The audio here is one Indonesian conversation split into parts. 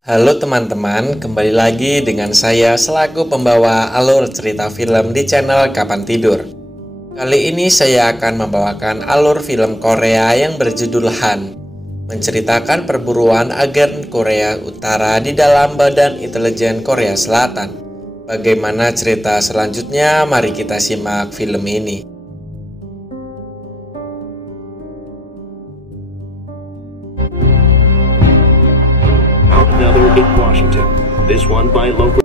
Halo teman-teman, kembali lagi dengan saya selaku pembawa alur cerita film di channel Kapan Tidur. Kali ini saya akan membawakan alur film Korea yang berjudul Han, menceritakan perburuan agen Korea Utara di dalam Badan Intelijen Korea Selatan. Bagaimana cerita selanjutnya? Mari kita simak film ini.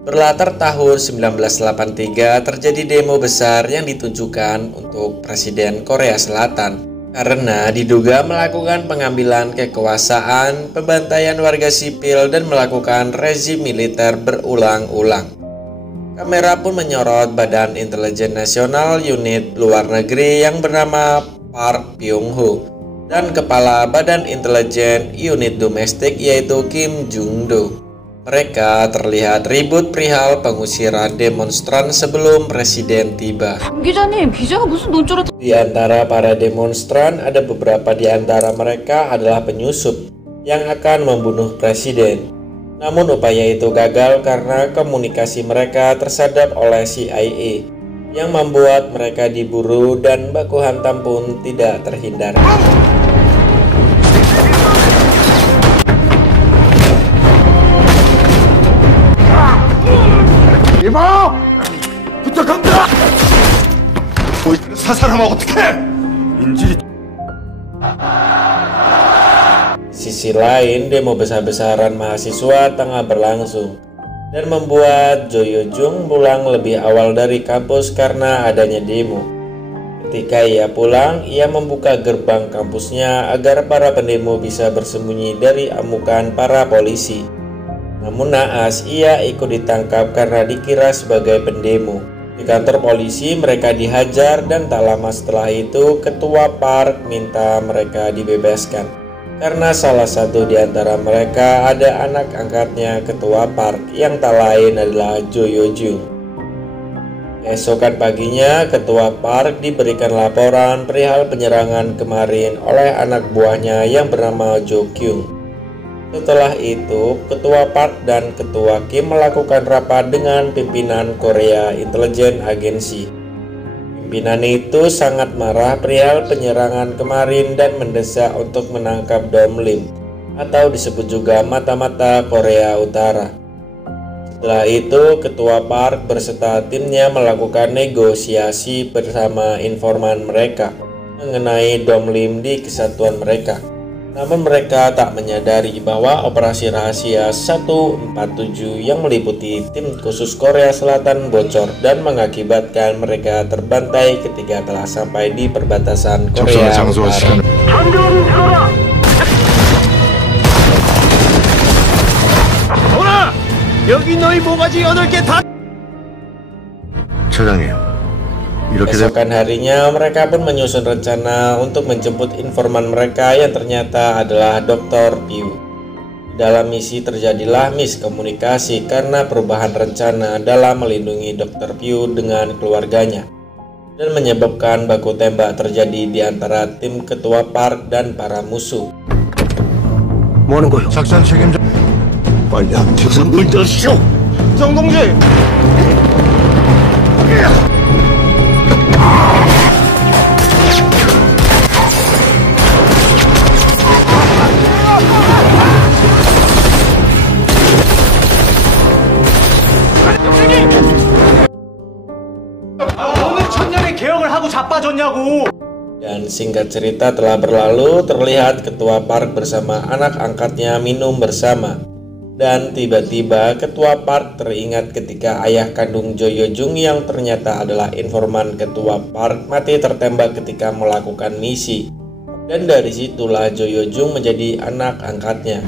Berlatar tahun 1983, terjadi demo besar yang ditujukan untuk Presiden Korea Selatan karena diduga melakukan pengambilan kekuasaan, pembantaian warga sipil, dan melakukan rezim militer berulang-ulang. Kamera pun menyorot Badan Intelijen Nasional Unit Luar Negeri yang bernama Park Byung-ho dan Kepala Badan Intelijen Unit Domestik yaitu Kim Jung-do. Mereka terlihat ribut perihal pengusiran demonstran sebelum presiden tiba. Di antara para demonstran, ada beberapa di antara mereka adalah penyusup yang akan membunuh presiden. Namun upaya itu gagal karena komunikasi mereka tersadap oleh CIA yang membuat mereka diburu dan baku hantam pun tidak terhindarkan. 부탁한다! 사살하면 어떡해! 인질이... Sisi lain, demo besar-besaran mahasiswa tengah berlangsung dan membuat Jo Yo Jung pulang lebih awal dari kampus karena adanya demo. Ketika ia pulang, ia membuka gerbang kampusnya agar para pendemo bisa bersembunyi dari amukan para polisi. Namun naas, ia ikut ditangkap karena dikira sebagai pendemo. Di kantor polisi mereka dihajar dan tak lama setelah itu Ketua Park minta mereka dibebaskan karena salah satu di antara mereka ada anak angkatnya Ketua Park yang tak lain adalah Jo Yo Jung. Keesokan paginya Ketua Park diberikan laporan perihal penyerangan kemarin oleh anak buahnya yang bernama Jo Kyung. Setelah itu, Ketua Park dan Ketua Kim melakukan rapat dengan pimpinan Korea Intelligence Agency. Pimpinan itu sangat marah perihal penyerangan kemarin dan mendesak untuk menangkap Dom Lim, atau disebut juga mata-mata Korea Utara. Setelah itu, Ketua Park berserta timnya melakukan negosiasi bersama informan mereka mengenai Dom Lim di kesatuan mereka. Namun mereka tak menyadari bahwa operasi rahasia 147 yang meliputi tim khusus Korea Selatan bocor dan mengakibatkan mereka terbantai ketika telah sampai di perbatasan Korea Utara. Keesokan harinya mereka pun menyusun rencana untuk menjemput informan mereka yang ternyata adalah Dr. Pugh. Dalam misi terjadilah miskomunikasi karena perubahan rencana dalam melindungi Dr. Pugh dengan keluarganya dan menyebabkan baku tembak terjadi di antara tim Ketua Park dan para musuh. 작전 책임자 빨리 앞에서 물 떠시오 정동재 Dan singkat cerita telah berlalu, terlihat Ketua Park bersama anak angkatnya minum bersama. Dan tiba-tiba Ketua Park teringat ketika ayah kandung Jo Yo Jung yang ternyata adalah informan Ketua Park mati tertembak ketika melakukan misi. Dan dari situlah Jo Yo Jung menjadi anak angkatnya.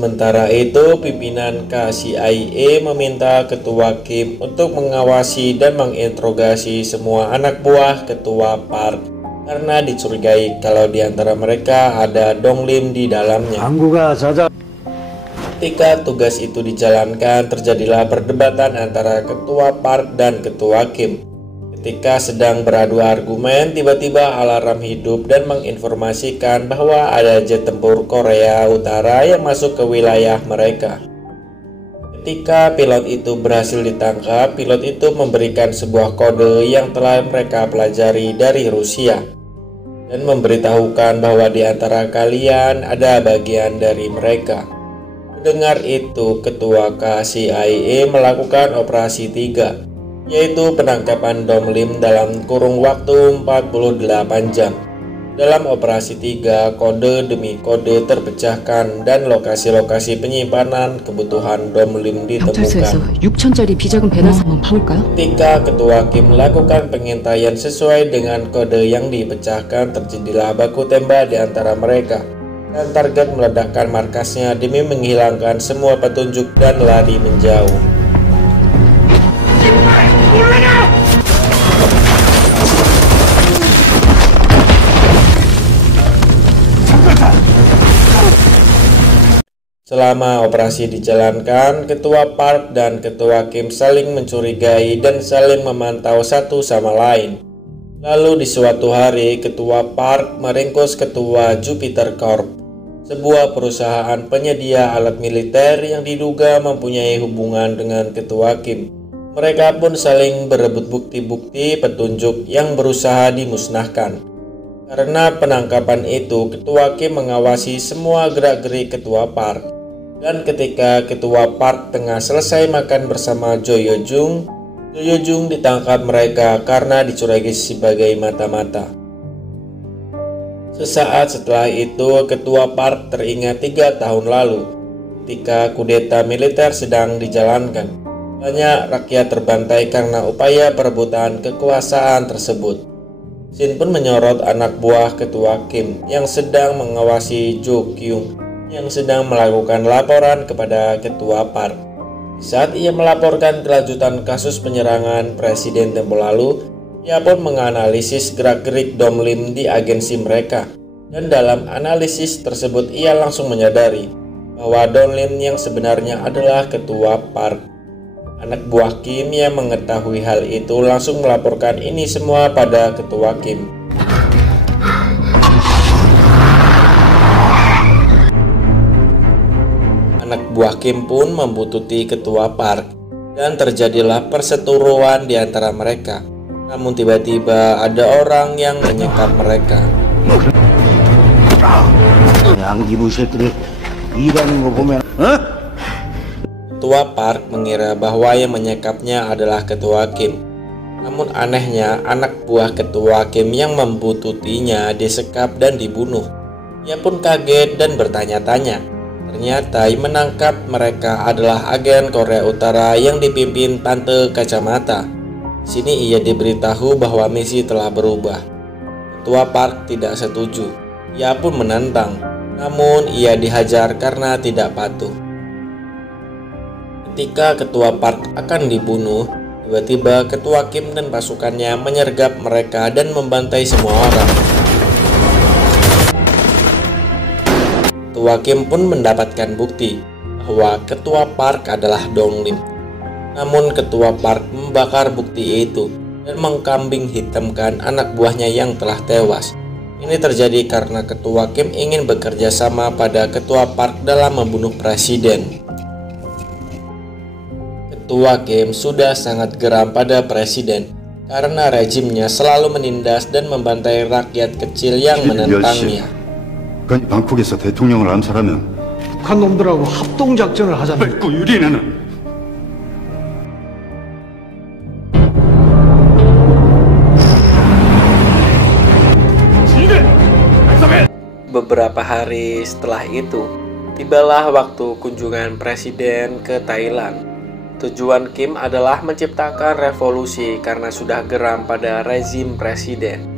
Sementara itu, pimpinan KCIA meminta Ketua Kim untuk mengawasi dan menginterogasi semua anak buah Ketua Park karena dicurigai kalau di antara mereka ada Dong Lim di dalamnya. Ketika tugas itu dijalankan, terjadilah perdebatan antara Ketua Park dan Ketua Kim. Ketika sedang beradu argumen, tiba-tiba alarm hidup dan menginformasikan bahwa ada jet tempur Korea Utara yang masuk ke wilayah mereka. Ketika pilot itu berhasil ditangkap, pilot itu memberikan sebuah kode yang telah mereka pelajari dari Rusia dan memberitahukan bahwa di antara kalian ada bagian dari mereka. Mendengar itu, ketua KCIA melakukan operasi 3, yaitu penangkapan Dong Lim dalam kurung waktu 48 jam. Dalam operasi 3, kode demi kode terpecahkan dan lokasi-lokasi penyimpanan kebutuhan Dong Lim ditemukan. 6천짜리 비자금 배달사 한번 파볼까요? Ketika ketua Kim melakukan pengintaian sesuai dengan kode yang dipecahkan, terjadilah baku tembak di antara mereka dan target meledakkan markasnya demi menghilangkan semua petunjuk dan lari menjauh. Selama operasi dijalankan, Ketua Park dan Ketua Kim saling mencurigai dan saling memantau satu sama lain. Lalu di suatu hari, Ketua Park meringkus Ketua Jupiter Corp, sebuah perusahaan penyedia alat militer yang diduga mempunyai hubungan dengan Ketua Kim. Mereka pun saling berebut bukti-bukti petunjuk yang berusaha dimusnahkan. Karena penangkapan itu, Ketua Kim mengawasi semua gerak-gerik Ketua Park. Dan ketika Ketua Park tengah selesai makan bersama Jo Yo Jung ditangkap mereka karena dicurigai sebagai mata-mata. Sesaat setelah itu, Ketua Park teringat 3 tahun lalu ketika kudeta militer sedang dijalankan. Banyak rakyat terbantai karena upaya perebutan kekuasaan tersebut. Shin pun menyorot anak buah Ketua Kim yang sedang mengawasi Jo Kyung yang sedang melakukan laporan kepada Ketua Park. Saat ia melaporkan kelanjutan kasus penyerangan presiden tempo lalu, ia pun menganalisis gerak-gerik Dong Lim di agensi mereka. Dan dalam analisis tersebut ia langsung menyadari bahwa Dong Lim yang sebenarnya adalah Ketua Park. Anak buah Kim yang mengetahui hal itu langsung melaporkan ini semua pada Ketua Kim. Anak buah Kim pun membututi Ketua Park dan terjadilah perseteruan di antara mereka. Namun tiba-tiba ada orang yang menyekap mereka. Ketua Park mengira bahwa yang menyekapnya adalah Ketua Kim. Namun anehnya, anak buah Ketua Kim yang membututinya disekap dan dibunuh. Ia pun kaget dan bertanya-tanya. Ternyata yang menangkap mereka adalah agen Korea Utara yang dipimpin Tante Kacamata. Sini ia diberitahu bahwa misi telah berubah. Ketua Park tidak setuju. Ia pun menantang, namun ia dihajar karena tidak patuh. Ketika Ketua Park akan dibunuh, tiba-tiba Ketua Kim dan pasukannya menyergap mereka dan membantai semua orang. Ketua Kim pun mendapatkan bukti bahwa Ketua Park adalah Dong Lim. Namun Ketua Park membakar bukti itu dan mengkambing hitamkan anak buahnya yang telah tewas. Ini terjadi karena Ketua Kim ingin bekerja sama pada Ketua Park dalam membunuh presiden. Ketua Kim sudah sangat geram pada presiden karena rejimnya selalu menindas dan membantai rakyat kecil yang menentangnya. 방콕에서 대통령을 암살하면 북한 놈들하고 합동작전을 하자는 뺏고 유리나는 Beberapa hari setelah itu, tibalah waktu kunjungan presiden ke Thailand. Tujuan Kim adalah menciptakan revolusi karena sudah geram pada rezim presiden.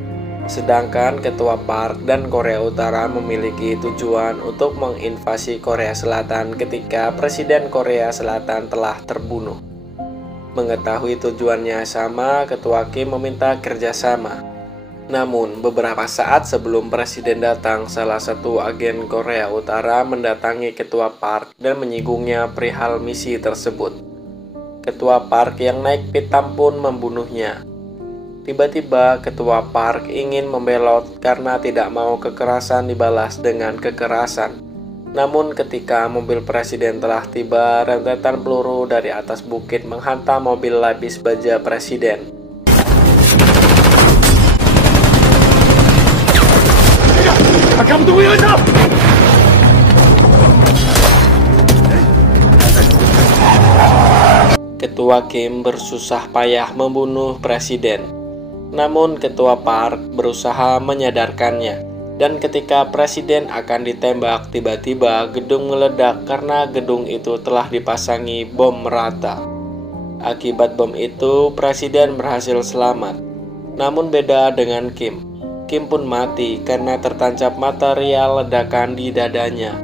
Sedangkan Ketua Park dan Korea Utara memiliki tujuan untuk menginvasi Korea Selatan ketika Presiden Korea Selatan telah terbunuh. Mengetahui tujuannya sama, Ketua Kim meminta kerjasama. Namun, beberapa saat sebelum Presiden datang, salah satu agen Korea Utara mendatangi Ketua Park dan menyinggungnya perihal misi tersebut. Ketua Park yang naik pitam pun membunuhnya. Tiba-tiba Ketua Park ingin membelot karena tidak mau kekerasan dibalas dengan kekerasan. Namun ketika mobil presiden telah tiba, rentetan peluru dari atas bukit menghantam mobil lapis baja presiden. Ketua Kim bersusah payah membunuh presiden. Namun Ketua Park berusaha menyadarkannya. Dan ketika presiden akan ditembak, tiba-tiba gedung meledak karena gedung itu telah dipasangi bom merata. Akibat bom itu, presiden berhasil selamat. Namun beda dengan Kim. Kim pun mati karena tertancap material ledakan di dadanya.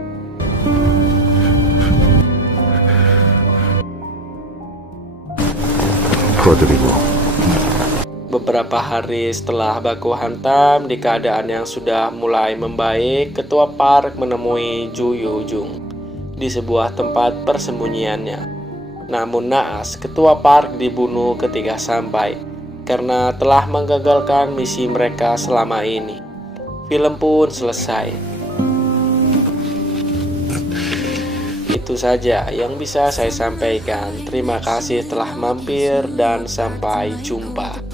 Beberapa hari setelah baku hantam, di keadaan yang sudah mulai membaik, Ketua Park menemui Ju Yo-jung di sebuah tempat persembunyiannya. Namun naas, Ketua Park dibunuh ketika sampai karena telah menggagalkan misi mereka selama ini. Film pun selesai. Itu saja yang bisa saya sampaikan. Terima kasih telah mampir dan sampai jumpa.